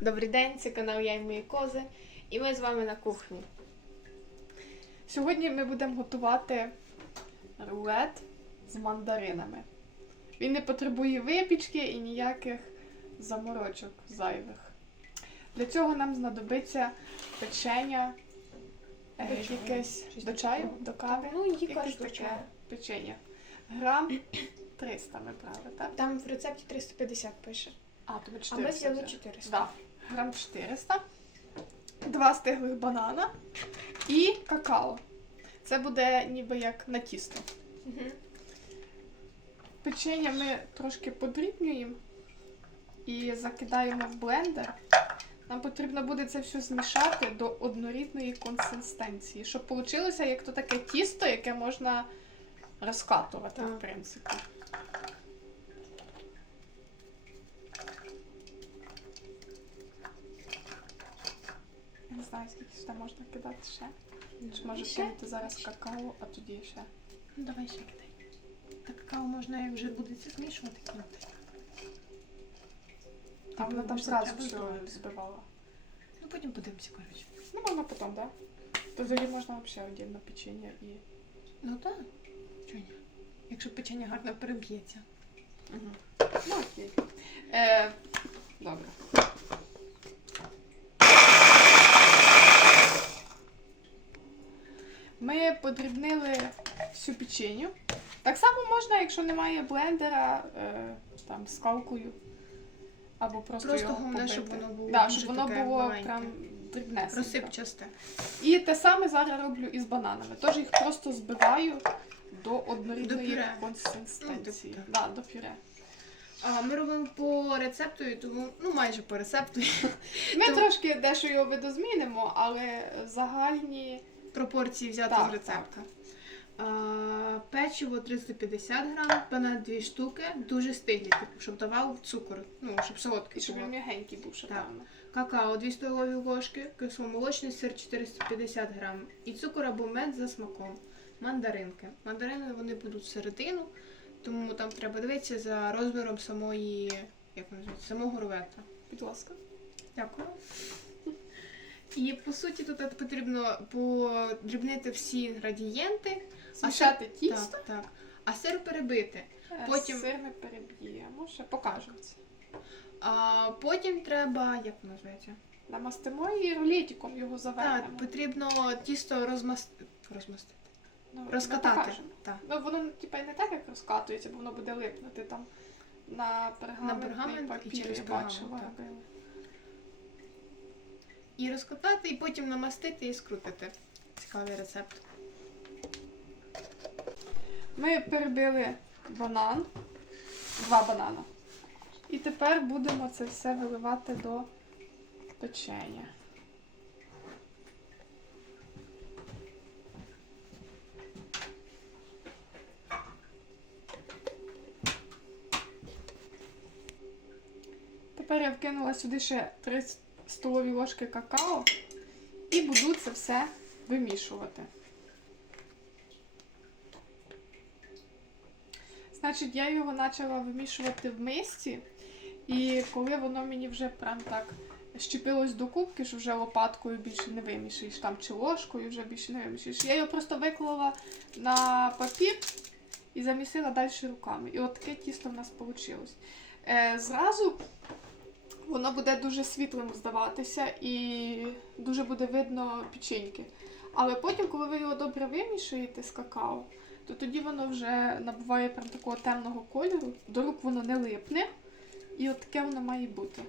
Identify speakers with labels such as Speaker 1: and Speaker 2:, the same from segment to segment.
Speaker 1: Добрий день, це канал Я і мої кози. І ми з вами на кухні.
Speaker 2: Сьогодні ми будемо готувати рулет з мандаринами. Він не потребує випічки і ніяких заморочок зайвих. Для цього нам знадобиться печення, е,
Speaker 1: До чаю.
Speaker 2: якесь до чаю, до кави.
Speaker 1: Ну,
Speaker 2: Якесь таке печення. Грам 300 ми брали, так?
Speaker 1: Там в рецепті 350 пише.
Speaker 2: А, то ми
Speaker 1: А ми взяли
Speaker 2: взяли.
Speaker 1: 400.
Speaker 2: Да, грам 400, два стиглих банана і какао. Це буде ніби як на тісто.
Speaker 1: Мгм.
Speaker 2: Печення ми трошки подрібнюємо і закидаємо в блендер. Нам потрібно буде це все змішати до однорідної консистенції, щоб вийшло як то таке тісто, яке можна розкатувати, в принципі. Знаю, скільки сюди можна кидати ще. Чи може
Speaker 1: Ще?
Speaker 2: кинути зараз какао, а тоді ще.
Speaker 1: Ну, давай ще кидай. Так какао можна, як вже буде це змішувати, кинути.
Speaker 2: А вона там зразу все збивала.
Speaker 1: Ну потім подивимося, коротше.
Speaker 2: Ну, можна потім, так? То тоді можна взагалі отдельно печення і.
Speaker 1: Ну так. Чого ні? Якщо печення гарно переб'ється.
Speaker 2: Угу. Ну, окей. Е, добре. Ми подрібнили всю. Так само можна, якщо немає блендера, е, там скалкою. Або просто,
Speaker 1: Просто
Speaker 2: його
Speaker 1: головне,
Speaker 2: побити.
Speaker 1: щоб воно було
Speaker 2: да, щоб воно
Speaker 1: таке
Speaker 2: було прям дрібнесеньке.
Speaker 1: Розсипчасте.
Speaker 2: І те саме зараз роблю із бананами. Тож їх просто збиваю до однорідної
Speaker 1: До
Speaker 2: консистенції.
Speaker 1: Ну,
Speaker 2: да, до пюре.
Speaker 1: А ми робимо по рецепту, тому ну майже по рецепту.
Speaker 2: Ми
Speaker 1: То-
Speaker 2: трошки дещо його видозмінимо, але загальні
Speaker 1: пропорції взяти
Speaker 2: Так,
Speaker 1: з рецепта. А, печиво 350 грам, банан 2 штуки, дуже стиглі, типу, щоб давав цукор, ну, щоб
Speaker 2: і
Speaker 1: солодкий
Speaker 2: щоб він м'ягенький був,
Speaker 1: Так.
Speaker 2: певно.
Speaker 1: Какао 2 столові ложки, кисломолочний сир 450 грам і цукор або мед за смаком. Мандаринки. Мандарини вони будуть всередину, тому там треба дивитися за розміром самої, як називається, самого рулета.
Speaker 2: Будь ласка.
Speaker 1: Дякую. І по суті тут потрібно подрібнити всі інгредієнти.
Speaker 2: Змішати тісто,
Speaker 1: Так, так. А сир перебити.
Speaker 2: е,
Speaker 1: потім-
Speaker 2: сир ми переб'ємо, ще покажемо це.
Speaker 1: А потім треба, як воно називається?
Speaker 2: Намастимо і рулетиком його завернемо.
Speaker 1: Так, потрібно тісто розмастити. розмастити.
Speaker 2: Ну,
Speaker 1: Розкатати. Так.
Speaker 2: Ну, воно типа і не так, як розкатується, бо воно буде липнути там на пергаментний
Speaker 1: пергамент і через
Speaker 2: я бачила.
Speaker 1: так. І розкатати, і потім намастити і скрутити. Цікавий рецепт.
Speaker 2: Ми перебили банан, два банана. І тепер будемо це все виливати до печення. Тепер я вкинула сюди ще 3 столові ложки какао і буду це все вимішувати. Значить, я його почала вимішувати в мисці, і коли воно мені вже прям так щепилось до кубки, що вже лопаткою більше не вимішаєш, там чи ложкою вже більше не вимішаєш. Я його просто виклала на папір і замісила далі руками. І от таке тісто в нас вийшло. Е, зразу воно буде дуже світлим здаватися і дуже буде видно печеньки. Але потім, коли ви його добре вимішаєте з какао, то тоді воно вже набуває прям такого темного кольору, до рук воно не липне, і от таке воно має бути.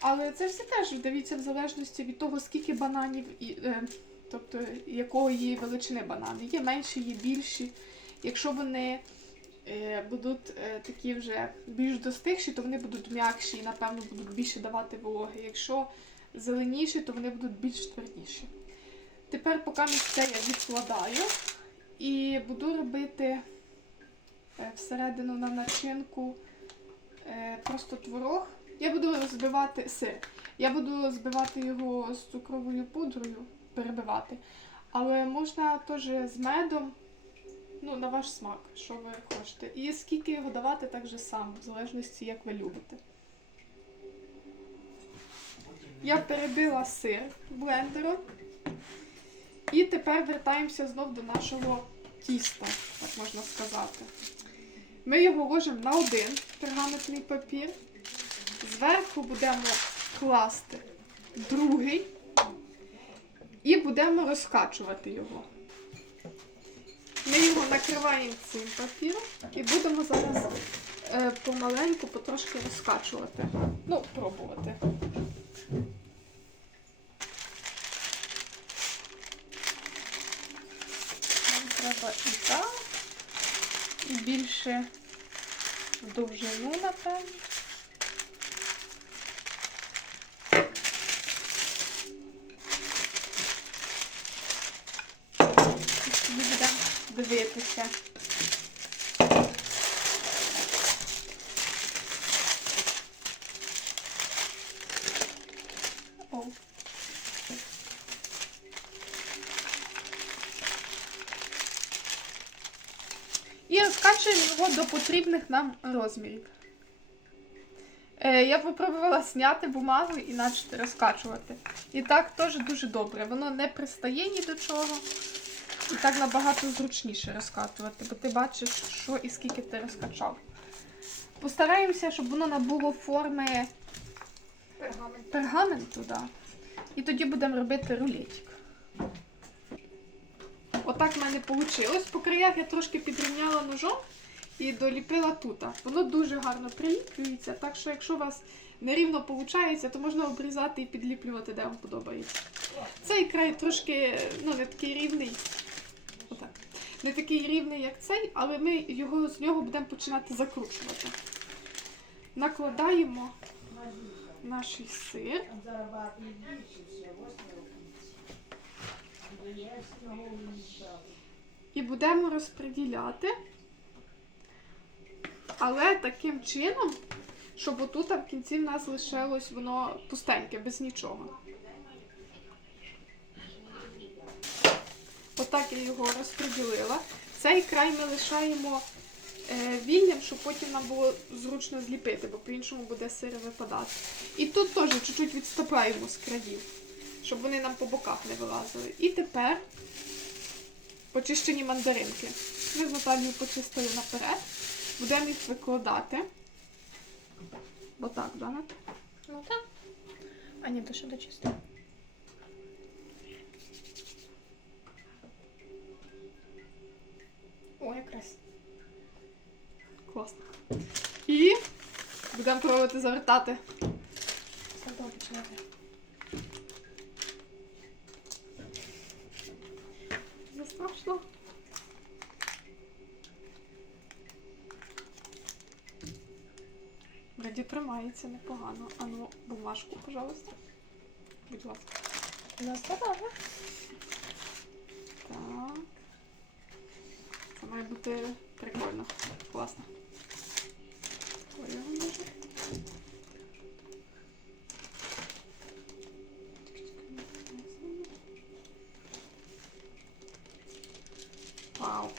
Speaker 2: Але це все теж дивіться в залежності від того, скільки бананів, і, е, тобто якої величини банани. Є менші, є більші. Якщо вони е, будуть е, такі вже більш достигші, то вони будуть м'якші і, напевно, будуть більше давати вологи. Якщо зеленіші, то вони будуть більш твердіші. Тепер, поки це я відкладаю. І буду робити е, всередину на начинку е, просто творог. Я буду збивати сир. Я буду збивати його з цукровою пудрою, перебивати. Але можна теж з медом, ну, на ваш смак, що ви хочете. І скільки його давати, так же само, в залежності, як ви любите. Я перебила сир блендером. І тепер вертаємося знов до нашого тіста, так можна сказати. Ми його ложимо на один пергаментний папір. Зверху будемо класти другий і будемо розкачувати його. Ми його накриваємо цим папіром і будемо зараз е, помаленьку потрошки розкачувати. Ну, пробувати.
Speaker 1: Нам треба і так, і більше в довжину, напевно. Дивитися. О.
Speaker 2: І розкачуємо його до потрібних нам розмірів. Е, я попробувала зняти бумагу і почати розкачувати. І так теж дуже добре. Воно не пристає ні до чого. І так набагато зручніше розкатувати, бо ти бачиш, що і скільки ти розкачав. Постараємося, щоб воно набуло форми
Speaker 1: Пергамент.
Speaker 2: пергаменту, да. І тоді будемо робити рулетик. Отак в мене вийшло. По краях я трошки підрівняла ножом і доліпила тут. Воно дуже гарно приліплюється, так що якщо у вас нерівно виходить, то можна обрізати і підліплювати, де вам подобається. Цей край трошки ну, не такий рівний. Отак. Не такий рівний, як цей, але ми його з нього будемо починати закручувати. Накладаємо наш сир. І будемо розподіляти. Але таким чином, щоб отут в кінці в нас лишилось воно пустеньке, без нічого. Отак я його розподілила. Цей край ми лишаємо е, вільним, щоб потім нам було зручно зліпити, бо по-іншому буде сир випадати. І тут теж чуть-чуть відступаємо з країв, щоб вони нам по боках не вилазили. І тепер почищені мандаринки. Ми з Наталією почистили наперед. Будемо їх викладати. Отак, да, Нат?
Speaker 1: Ну так. А ні, то що дочисти. О, якраз.
Speaker 2: Класно. І будемо пробувати завертати. Тримається непогано. А ну, бумажку, пожалуйста. Будь ласка.
Speaker 1: На здоров'я.
Speaker 2: Так. Це має бути прикольно. Класно. Ой, вам дуже. Вау.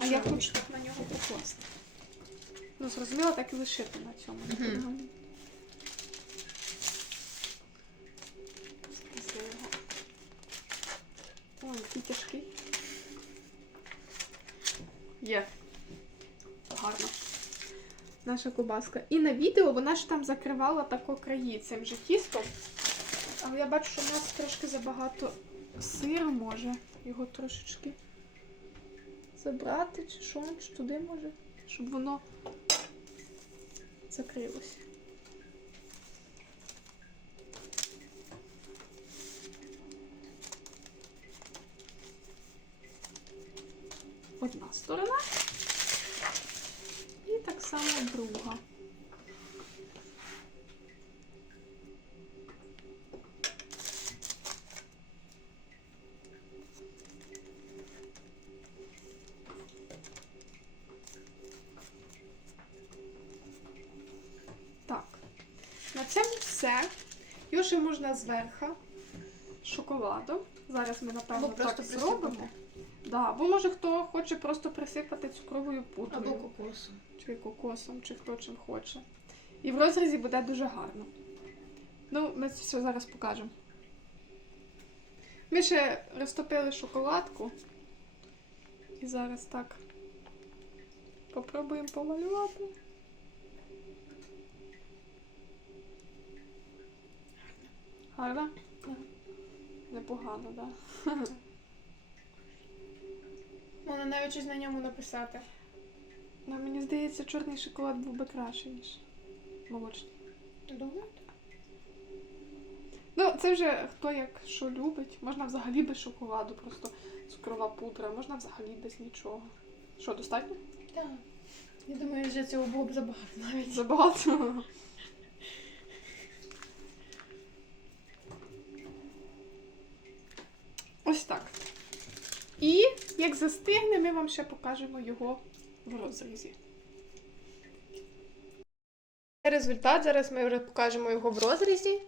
Speaker 2: А я хочу на нього покласти. Ну, зрозуміло, так і лишити на цьому. Його. Ой, який тяжкий. Є. Гарно. Наша кубаска. І на відео вона ж там закривала тако краї цим же тістом. Але я бачу, що в нас трошки забагато сиру може. Його трошечки забрати, чи що, чи туди може, щоб воно закрилося. Одна сторона. І так само друга. Так. На цьому все. Його ще можна зверху шоколадом. Зараз ми, напевно,
Speaker 1: Або
Speaker 2: так зробимо. Да, або може хто хоче просто присипати цукровою пудрою.
Speaker 1: Або кокосом.
Speaker 2: чи кокосом, чи хто чим хоче. І в розрізі буде дуже гарно. Ну, ми це все зараз покажемо. Ми ще розтопили шоколадку. І зараз так. Попробуємо помалювати. Гарно? Непогано, так? Да?
Speaker 1: Можна навіть щось на ньому написати.
Speaker 2: Ну, мені здається, чорний шоколад був би кращий, ніж молочний.
Speaker 1: Думаєте?
Speaker 2: Ну, це вже хто як що любить. Можна взагалі без шоколаду, просто цукрова пудра, можна взагалі без нічого. Що, достатньо?
Speaker 1: Так. Я думаю, що цього було б забагато навіть.
Speaker 2: Забагато. Ось так. І як застигне, ми вам ще покажемо його в розрізі.
Speaker 1: Результат зараз ми вже покажемо його в розрізі.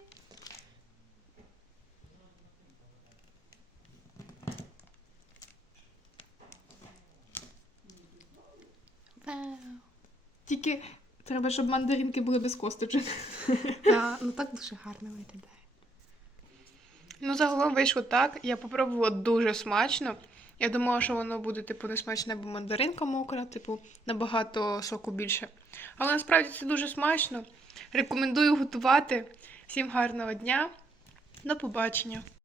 Speaker 2: Тільки треба, щоб мандаринки були без косточок.
Speaker 1: Так, ну так дуже гарно виглядає. Ну, загалом вийшло так. Я попробувала дуже смачно. Я думала, що воно буде, типу, не смачне, бо мандаринка мокра, типу, набагато соку більше. Але насправді це дуже смачно. Рекомендую готувати. Всім гарного дня. До побачення.